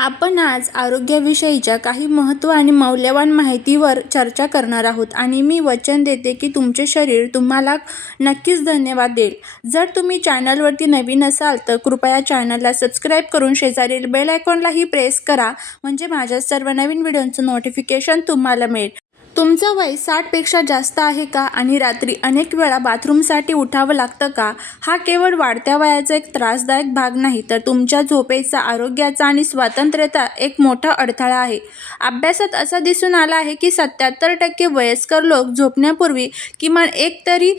आपण आज आरोग्याविषयीच्या काही महत्त्व आणि मौल्यवान माहितीवर चर्चा करणार आहोत आणि मी वचन देते की तुमचे शरीर तुम्हाला नक्कीच धन्यवाद देईल. जर तुम्ही चॅनलवरती नवीन असाल तर कृपया चॅनलला सबस्क्राईब करून शेजारील बेल आयकॉनलाही प्रेस करा. म्हणजे माझ्या सर्व नवीन व्हिडिओंचं नोटिफिकेशन तुम्हाला मिळेल. तुमचं वय साठपेक्षा जास्त आहे का? आणि रात्री अनेक वेळा बाथरूमसाठी उठावं लागतं का? हा केवळ वाढत्या वयाचा एक त्रासदायक भाग नाही तर तुमच्या झोपेचा आरोग्याचा आणि स्वातंत्र्याचा एक मोठा अडथळा आहे. अभ्यासात असं दिसून आलं आहे की सत्याहत्तर टक्के वयस्कर लोक झोपण्यापूर्वी किमान एक तरी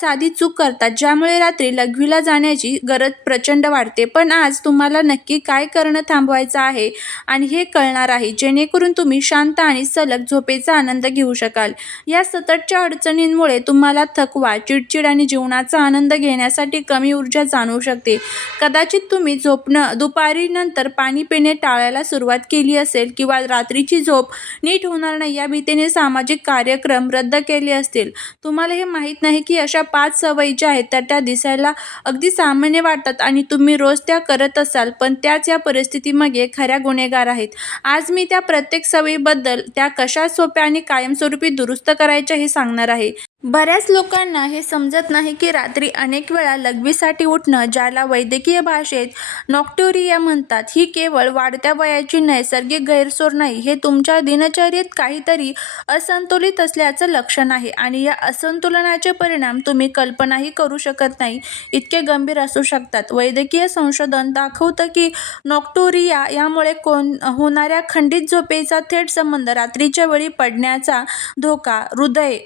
साधी चूक करतात ज्यामुळे रात्री लघवीला जाण्याची गरज प्रचंड वाढते. पण आज तुम्हाला नक्की काय करणं थांबवायचं आहे? आणि हे कळणार आहे जेणेकरून तुम्ही शांत आणि सलग झोपेचा आनंद घेऊ शकाल. या सततच्या अडचणींमुळे तुम्हाला थकवा चिडचिड आणि जीवनाचा आनंद घेण्यासाठी कमी ऊर्जा जाणवू शकते. कदाचित तुम्ही झोपणं दुपारी नंतर पाणी पिणे टाळायला सुरुवात केली असेल किंवा रात्रीची झोप नीट होणार नाही या भीतीने सामाजिक कार्यक्रम रद्द केले असतील. तुम्हाला हे माहीत नाही की अशा पाच सवयी ज्या आहेत त्या त्या दिसायला अगदी सामान्य वाटतात आणि तुम्ही रोज त्या करत असाल पण त्याच या परिस्थितीमागे खऱ्या गुन्हेगार आहेत. आज मी त्या प्रत्येक सवयीबद्दल त्या कशा सोप्या आणि कायमस्वरूपी दुरुस्त करायच्या हे सांगणार आहे. बऱ्याच लोकांना हे समजत नाही की रात्री अनेक वेळा लघवीसाठी उठणं ज्याला वैद्यकीय भाषेत नॉक्टोरिया म्हणतात ही केवळ वाढत्या वयाची नैसर्गिक गैरसोर नाही हे तुमच्या दिनचर्येत काहीतरी असंतुलित असल्याचं लक्षण आहे आणि या असंतुलनाचे परिणाम तुम्ही कल्पनाही करू शकत नाही इतके गंभीर असू शकतात. वैद्यकीय संशोधन दाखवतं की नॉक्टोरिया यामुळे कोण होणाऱ्या खंडित झोपेचा थेट संबंध रात्रीच्या वेळी पडण्याचा धोका हृदय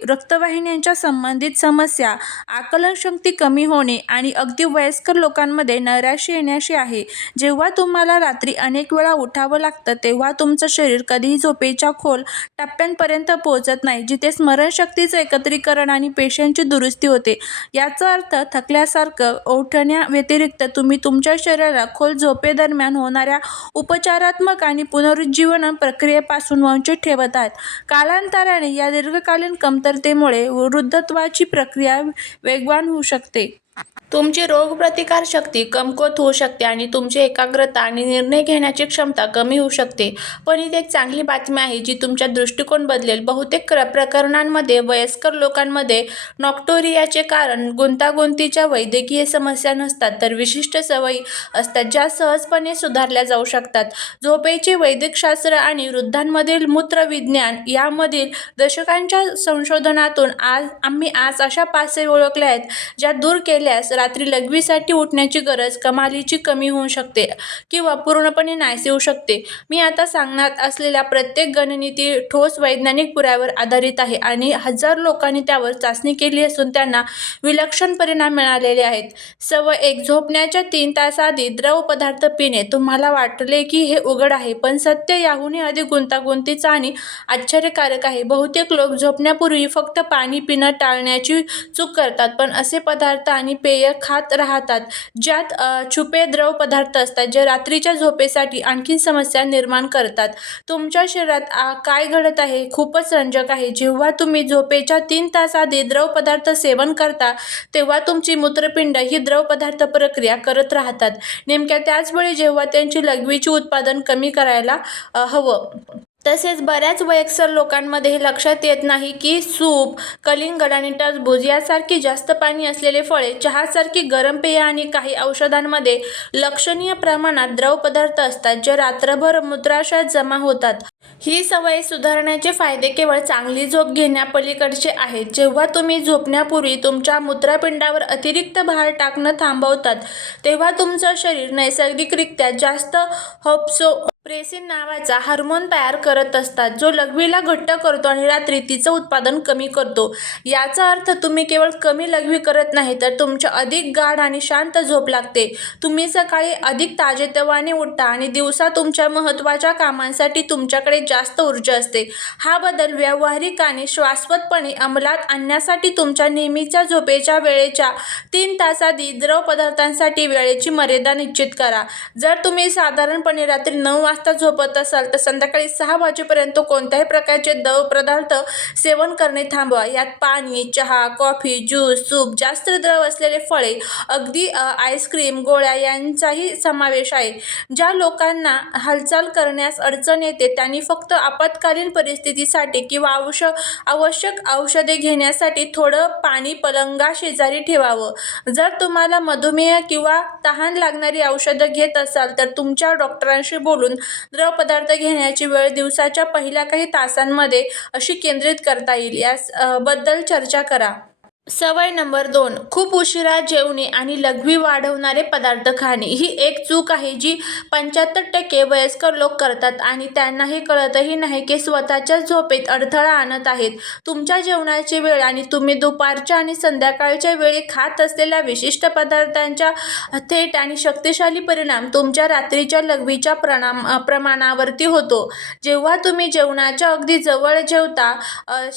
रक्तवाहिन्यांच्या संबंधित समस्या आकलनशक्ती कमी होणे आणि अगदी वयस्कर लोकांमध्ये नैराश्य येण्याशी आहे. जेव्हा तुम्हाला रात्री अनेक वेळा उठावं लागतं तेव्हा तुमचं शरीर कधीही झोपेच्या खोल टप्प्यांपर्यंत पोहोचत नाही जिथे स्मरणशक्तीचं एकत्रीकरण आणि पेशींची दुरुस्ती होते. याचा अर्थ थकल्यासारखं ओठण्याव्यतिरिक्त तुम्ही तुमच्या शरीराला खोल झोपेदरम्यान होणाऱ्या उपचारात्मक आणि पुनरुज्जीवन प्रक्रियेपासून वंचित ठेवत आहात. कालांतराने या दीर्घकालीन कमतरतेमुळे वृद्धत्वाची प्रक्रिया वेगवान होऊ शकते. तुमची रोगप्रतिकार शक्ती कमकुवत होऊ शकते आणि तुमची एकाग्रता आणि निर्णय घेण्याची क्षमता कमी होऊ शकते. पण ही एक चांगली बातमी आहे जी तुमच्या दृष्टिकोन बदलेल. बहुतेक क्र प्रकरणांमध्ये वयस्कर लोकांमध्ये नॉक्टोरियाचे कारण गुंतागुंतीच्या वैद्यकीय समस्या नसतात तर विशिष्ट सवयी असतात ज्या सहजपणे सुधारल्या जाऊ शकतात. झोपेचे वैद्यकशास्त्र आणि वृद्धांमधील मूत्रविज्ञान यामधील दशकांच्या संशोधनातून आज आम्ही आज अशा पाच ओळखल्या आहेत ज्या दूर केल्या केल्यास रात्री लघवीसाठी उठण्याची गरज कमालीची कमी होऊ शकते किंवा पूर्णपणे नाहीसे होऊ शकते. मी आता सांगण्यात असलेल्या प्रत्येक गणनीती ठोस वैज्ञानिक पुराव्यावर आधारित आहे आणि हजार लोकांनी त्यावर चाचणी केली असून त्यांना विलक्षण परिणाम मिळालेले आहेत. सवय एक झोपण्याच्या तीन तास आधी द्रव पदार्थ पिणे तुम्हाला वाटले की हे उघड आहे पण सत्य याहूनही अधिक गुंतागुंतीचं आणि आश्चर्यकारक आहे. बहुतेक लोक झोपण्यापूर्वी फक्त पाणी पिणं टाळण्याची चूक करतात पण असे पदार्थ आणि पेय खात राहतात ज्यात छुपे द्रव पदार्थ असतात जे रात्रीच्या झोपेसाठी आणखी समस्या निर्माण करतात. तुमच्या शरीरात आ, काय घडत आहे? खूपच रंजक आहे. जेव्हा तुम्ही झोपेच्या तीन तास आधी द्रव पदार्थ सेवन करता तेव्हा तुमची मूत्रपिंड ही द्रव पदार्थ प्रक्रिया करत राहतात. नेमक्या त्याचवेळी जेव्हा त्यांची लघवीची उत्पादन कमी करायला हवं. तसेच बऱ्याच वयस्कर लोकांमध्ये हे लक्षात येत नाही की सूप कलिंगड आणि टरबूज यासारखी जास्त पाणी असलेले फळे चहासारखी गरम पेय आणि काही औषधांमध्ये लक्षणीय प्रमाणात द्रव पदार्थ असतात जे रात्रभर मूत्राशयात जमा होतात. ही सवय सुधारण्याचे फायदे केवळ चांगली झोप घेण्यापलीकडचे आहेत. जेव्हा तुम्ही झोपण्यापूर्वी तुमच्या मूत्रपिंडावर अतिरिक्त भार टाकणं थांबवतात तेव्हा तुमचं शरीर नैसर्गिकरित्या जास्त होप्सो प्रेसिन नावाचा हार्मोन तयार करत असतात जो लघवीला घट्ट करतो आणि रात्री तिचं उत्पादन कमी करतो. याचा अर्थ तुम्ही केवळ कमी लघवी करत नाही तर तुमच्या अधिक गाढ आणि शांत झोप लागते. तुम्ही सकाळी अधिक ताजेतवाने उठता आणि दिवसा तुमच्या महत्त्वाच्या कामांसाठी तुमच्याकडे जास्त ऊर्जा असते. हा बदल व्यावहारिक आणि शाश्वतपणे अंमलात आणण्यासाठी तुमच्या नेहमीच्या झोपेच्या वेळेच्या तीन तासाआधी द्रव पदार्थांसाठी वेळेची मर्यादा निश्चित करा. जर तुम्ही साधारणपणे रात्री नऊ वाजता झोपत असाल तर संध्याकाळी सहा वाजेपर्यंत कोणत्याही प्रकारचे द्रव पदार्थ सेवन करणे थांबवा. यात पाणी चहा कॉफी ज्यूस सूप जास्त द्रव असलेले फळे अगदी आईस्क्रीम गोळ्या यांचाही समावेश आहे. ज्या लोकांना हालचाल करण्यास अडचण येते त्यांनी फक्त आपत्कालीन परिस्थितीसाठी किंवा आवश्यक आवश्यक औषधे घेण्यासाठी थोडं पाणी पलंगा शेजारी ठेवावं. जर तुम्हाला मधुमेह किंवा तहान लागणारी औषधं घेत असाल तर तुमच्या डॉक्टरांशी बोलून द्रव पदार्थ घेण्याची वेळ दिवसाच्या पहिल्या काही तासांमध्ये अशी केंद्रित करता येईल. यासबद्दल चर्चा करा. सवय नंबर दोन. खूप उशिरा जेवणे आणि लघवी वाढवणारे पदार्थ खाणे. ही एक चूक आहे जी पंच्याहत्तर टक्के वयस्कर लोक करतात आणि त्यांना हे कळतही नाही की स्वतःच्या झोपेत अडथळा आणत आहेत. तुमच्या जेवणाची वेळ आणि तुम्ही दुपारच्या आणि संध्याकाळच्या वेळी खात असलेल्या विशिष्ट पदार्थांच्या थेट आणि शक्तिशाली परिणाम तुमच्या रात्रीच्या लघवीच्या प्रणाम प्रमाणावरती होतो. जेव्हा तुम्ही जेवणाच्या अगदी जवळ जेवता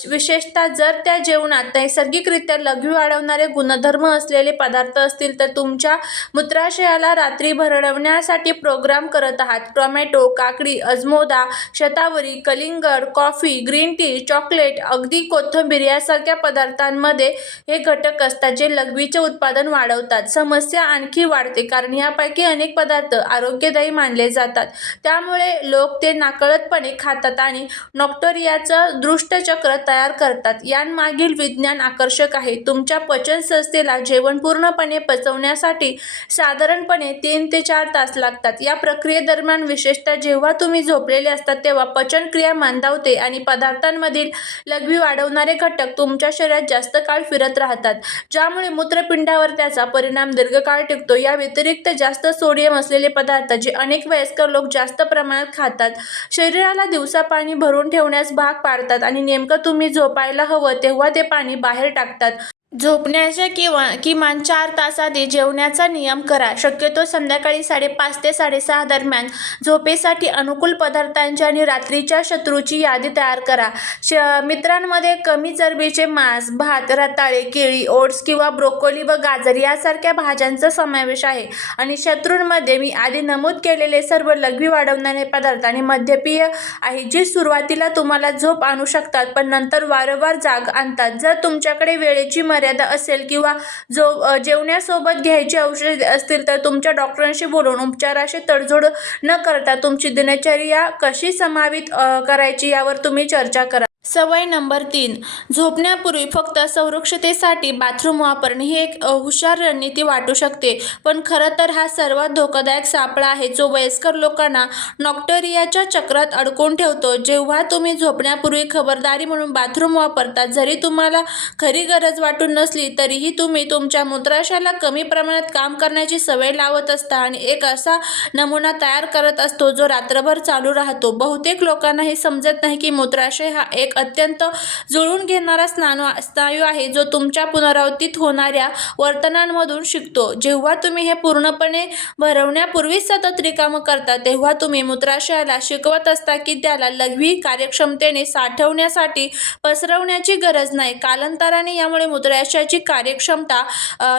विशेषतः जर त्या जेवणात नैसर्गिकरित्या लघवी वाढवणारे गुणधर्म असलेले पदार्थ असतील तर तुमच्या मूत्राशयाला रात्री भरवण्यासाठी प्रोग्राम करत आहात. टोमॅटो काकडी अजमोदा शतावरी कलिंगड कॉफी ग्रीन टी चॉकलेट अगदी कोथिंबीर यासारख्या पदार्थांमध्ये हे घटक असतात जे लघवीचे उत्पादन वाढवतात. समस्या आणखी वाढते कारण यापैकी अनेक पदार्थ आरोग्यदायी मानले जातात. त्यामुळे लोक ते नाकळतपणे खातात आणि नॉक्टोरियाचं दृष्टचक्र तयार करतात. यांमागील विज्ञान आकर्षक आहे. तुमच्या पचनसंस्थेला जेवण पूर्णपणे पचवण्यासाठी साधारणपणे तीन ते चार तास लागतात. या प्रक्रियेदरम्यान विशेषतः जेव्हा तुम्ही झोपलेले असतात तेव्हा पचनक्रिया मंदावते आणि पदार्थांमधील लघवी वाढवणारे घटक तुमच्या शरीरात जास्त काळ फिरत राहतात ज्यामुळे मूत्रपिंडावर त्याचा परिणाम दीर्घकाळ टिकतो. या व्यतिरिक्त जास्त सोडियम असलेले पदार्थ जे अनेक वयस्कर लोक जास्त प्रमाणात खातात शरीराला दिवसा पाणी भरून ठेवण्यास भाग पाडतात आणि नेमकं तुम्ही झोपायला हवं तेव्हा ते पाणी बाहेर टाकतात. झोपण्याच्या किंवा किमान चार तास आधी जेवण्याचा नियम करा. शक्यतो संध्याकाळी साडेपाच ते साडेसहा दरम्यान झोपेसाठी अनुकूल पदार्थांची आणि रात्रीच्या शत्रूची यादी तयार करा. श मित्रांमध्ये कमी चरबीचे मांस भात रताळे केळी ओट्स किंवा ब्रोकोली व गाजर यासारख्या भाज्यांचा समावेश आहे. आणि शत्रूंमध्ये मी आधी नमूद केलेले सर्व लघवी वाढवणारे पदार्थ आणि मद्यपीय आहे जे सुरुवातीला तुम्हाला झोप आणू शकतात पण नंतर वारंवार जाग आणतात. जर तुमच्याकडे वेळेची मर्यादा असेल किंवा जो जेवण्यासोबत घ्यायची औषधे असतील तर तुमच्या डॉक्टरांशी बोलून उपचाराशी तडजोड न करता तुमची दिनचर्या कशी समावित करायची यावर तुम्ही चर्चा करा. सवय नंबर तीन. झोपण्यापूर्वी फक्त संरक्षतेसाठी बाथरूम वापरणे ही एक हुशार रणनीती वाटू शकते. पण खरं तर हा सर्वात धोकादायक सापळा आहे जो वयस्कर लोकांना नॉक्टेरियाच्या चक्रात अडकून ठेवतो. जेव्हा तुम्ही झोपण्यापूर्वी खबरदारी म्हणून बाथरूम वापरता जरी तुम्हाला खरी गरज वाटून नसली तरीही तुम्ही तुमच्या मूत्राशयाला कमी प्रमाणात काम करण्याची सवय लावत असता आणि एक असा नमुना तयार करत असतो जो रात्रभर चालू राहतो. बहुतेक लोकांना हे समजत नाही की मूत्राशय हा एक अत्यंत जुळून घेणारा स्नानू स्नायू आहे जो तुमच्या पुनरावृत्तीत होणाऱ्या वर्तनांमधून शिकतो. जेव्हा तुम्ही हे पूर्णपणे भरवण्यापूर्वी सतत रिकामं करता तेव्हा तुम्ही मूत्राशयाला शिकवत असता की त्याला लघवी कार्यक्षमतेने साठवण्यासाठी पसरवण्याची गरज नाही. कालांतराने यामुळे मूत्राशयाची कार्यक्षमता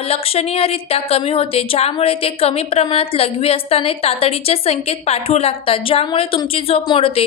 लक्षणीयरित्या कमी होते ज्यामुळे ते कमी प्रमाणात लघवी असताना तातडीचे संकेत पाठवू लागतात ज्यामुळे तुमची झोप मोडते.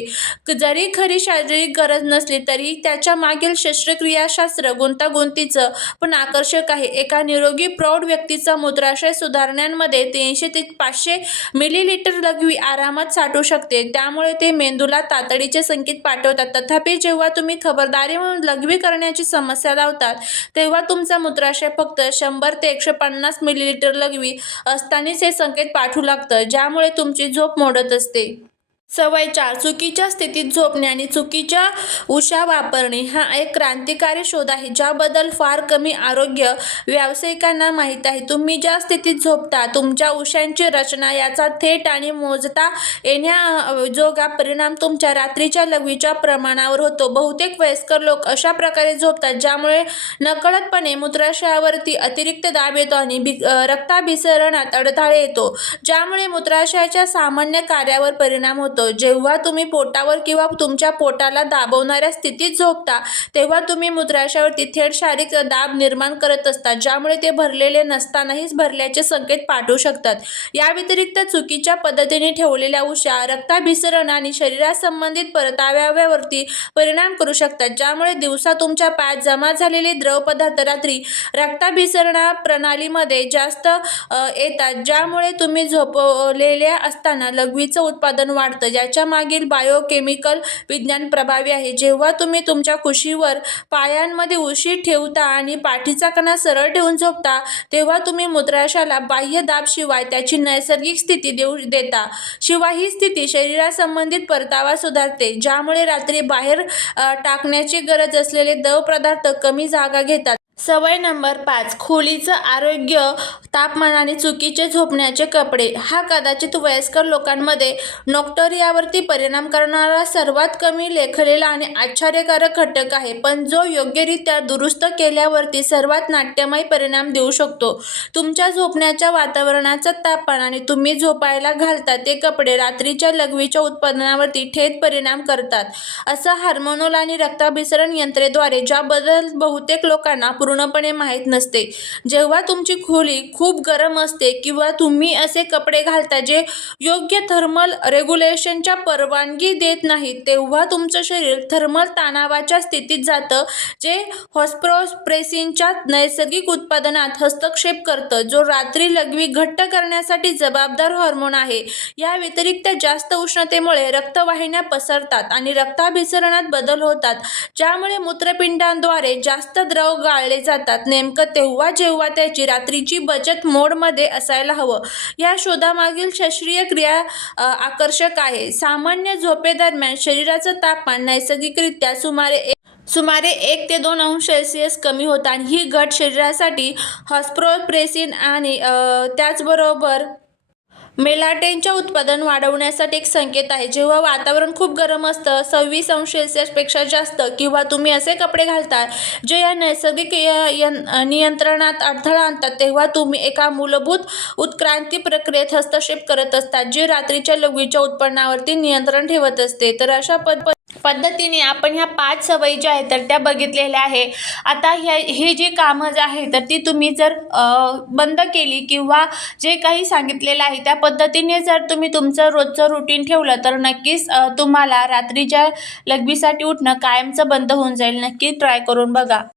जरी खरी शारीरिक गरज नसली तरी त्याच्या मागील शस्त्रक्रियाशास्त्र गुंतागुंतीचं पण आकर्षक आहे. एका निरोगी प्रौढ व्यक्तीचा मूत्राशय सुधारण्यांमध्ये तीनशे ते पाचशे मिलीलिटर लघवी आरामात साठू शकते. त्यामुळे ते मेंदूला तातडीचे संकेत पाठवतात. तथापि जेव्हा तुम्ही खबरदारी म्हणून लघवी करण्याची समस्या लावतात तेव्हा तुमचा मूत्राशय फक्त शंभर ते एकशे पन्नास मिलीलिटर लघवी असतानाच हे संकेत पाठवू लागतं ज्यामुळे तुमची झोप मोडत असते. सवय चार चुकीच्या स्थितीत झोपणे आणि चुकीच्या उशा वापरणे हा एक क्रांतिकारी शोध आहे ज्याबद्दल फार कमी आरोग्य व्यावसायिकांना माहीत आहे. तुम्ही ज्या स्थितीत झोपता तुमच्या उशांची रचना याचा थेट आणि मोजता येण्या जोगा परिणाम तुमच्या रात्रीच्या लघवीच्या प्रमाणावर होतो. बहुतेक वयस्कर लोक अशा प्रकारे झोपतात ज्यामुळे नकळतपणे मूत्राशयावरती अतिरिक्त दाब येतो आणि भि रक्ताभिसरणात अडथळे येतो ज्यामुळे मूत्राशयाच्या सामान्य कार्यावर परिणाम होतो. होतं. जेव्हा तुम्ही पोटावर किंवा तुमच्या पोटाला दाबवणाऱ्या स्थितीत झोपता तेव्हा तुम्ही मुद्राशावरती थेट शारीरिक दाब निर्माण करत असता ज्यामुळे ते भरलेले नसतानाहीच भरल्याचे संकेत पाठवू शकतात. या व्यतिरिक्त चुकीच्या पद्धतीने ठेवलेल्या उशा रक्ताभिसरण आणि शरीरासंबंधित परताव्यावरती परिणाम करू शकतात ज्यामुळे दिवसा तुमच्या पायात जमा झालेले द्रव पदार्थ रात्री रक्ताभिसरणा प्रणालीमध्ये जास्त येतात ज्यामुळे तुम्ही झोपलेल्या असताना लघवीचं उत्पादन वाढतं. ज्याच्या मागील बायोकेमिकल विज्ञान प्रभावी आहे. जेव्हा तुम्ही तुमच्या कुशीवर पायांमध्ये उशी ठेवता आणि पाठीचा कणा सरळ ठेवून झोपता तेव्हा तुम्ही मूत्राशयाला बाह्य दाबशिवाय त्याची नैसर्गिक स्थिती देऊ देता. शिवाय ही स्थिती शरीरासंबंधित परतावा सुधारते ज्यामुळे रात्री बाहेर टाकण्याची गरज असलेले द्रव पदार्थ कमी जागा घेतात. सवय नंबर पाच. खोलीचं आरोग्य तापमान आणि चुकीचे झोपण्याचे कपडे. हा कदाचित वयस्कर लोकांमध्ये नोक्टोरियावरती परिणाम करणारा सर्वात कमी लेखलेला आणि आश्चर्यकारक घटक आहे पण जो योग्यरित्या दुरुस्त केल्यावरती सर्वात नाट्यमय परिणाम देऊ शकतो. तुमच्या झोपण्याच्या वातावरणाचं तापमान आणि तुम्ही झोपायला घालता ते कपडे रात्रीच्या लघवीच्या उत्पादनावरती थेट परिणाम करतात. असं हार्मोनल आणि रक्ताभिसरण यंत्रेद्वारे ज्याबद्दल बहुतेक लोकांना पूर्णपणे माहीत नसते. जेव्हा तुमची खोली खूप गरम असते किंवा तुम्ही असे कपडे घालता जे योग्य थर्मल रेग्युलेशनच्या परवानगी देत नाहीत तेव्हा तुमचं शरीर थर्मल तणावाच्या स्थितीत जातं जे हॉस्प्रोप्रेसिनच्या नैसर्गिक उत्पादनात हस्तक्षेप करतं जो रात्री लघवी घट्ट करण्यासाठी जबाबदार हॉर्मोन आहे. या व्यतिरिक्त जास्त उष्णतेमुळे रक्तवाहिन्या पसरतात आणि रक्ताभिसरणात बदल होतात ज्यामुळे मूत्रपिंडांद्वारे जास्त द्रव गाळले जातात. नेमकं तेव्हा जेव्हा त्याची रात्रीची बचत मोडमध्ये असायला हवं. या शोधामागील शास्त्रीय क्रिया आकर्षक आहे. सामान्य झोपेदरम्यान शरीराचं तापमान नैसर्गिकरित्या सुमारे एक सुमारे एक ते दोन अंश सेल्सिअस कमी होतं आणि ही घट शरीरासाठी हॉस्प्रोप्रेसिन आणि त्याचबरोबर मेलाटेनच्या उत्पादन वाढवण्यासाठी एक संकेत आहे. जेव्हा वातावरण खूप गरम असतं सव्वीस अंश सेल्सिअसपेक्षा जास्त किंवा तुम्ही असे कपडे घालता जे या नैसर्गिक यन- नियंत्रणात अडथळा आणतात तेव्हा तुम्ही एका मूलभूत उत्क्रांती प्रक्रियेत हस्तक्षेप करत असतात जी रात्रीच्या लघवीच्या उत्पन्नावरती नियंत्रण ठेवत असते. तर अशा पद पद्धतीने आपण ह्या पाच सवयी ज्या आहेत तर त्या बघितलेल्या आहे. आता ह्या ही जी कामं जी आहे तर ती तुम्ही जर बंद केली किंवा जे काही सांगितलेलं आहे त्या पद्धतीने जर तुम्ही तुमचं रोजचं रुटीन ठेवलं तर नक्कीच तुम्हाला रात्रीच्या लघवीसाठी उठणं कायमचं बंद होऊन जाईल. नक्की ट्राय करून बघा.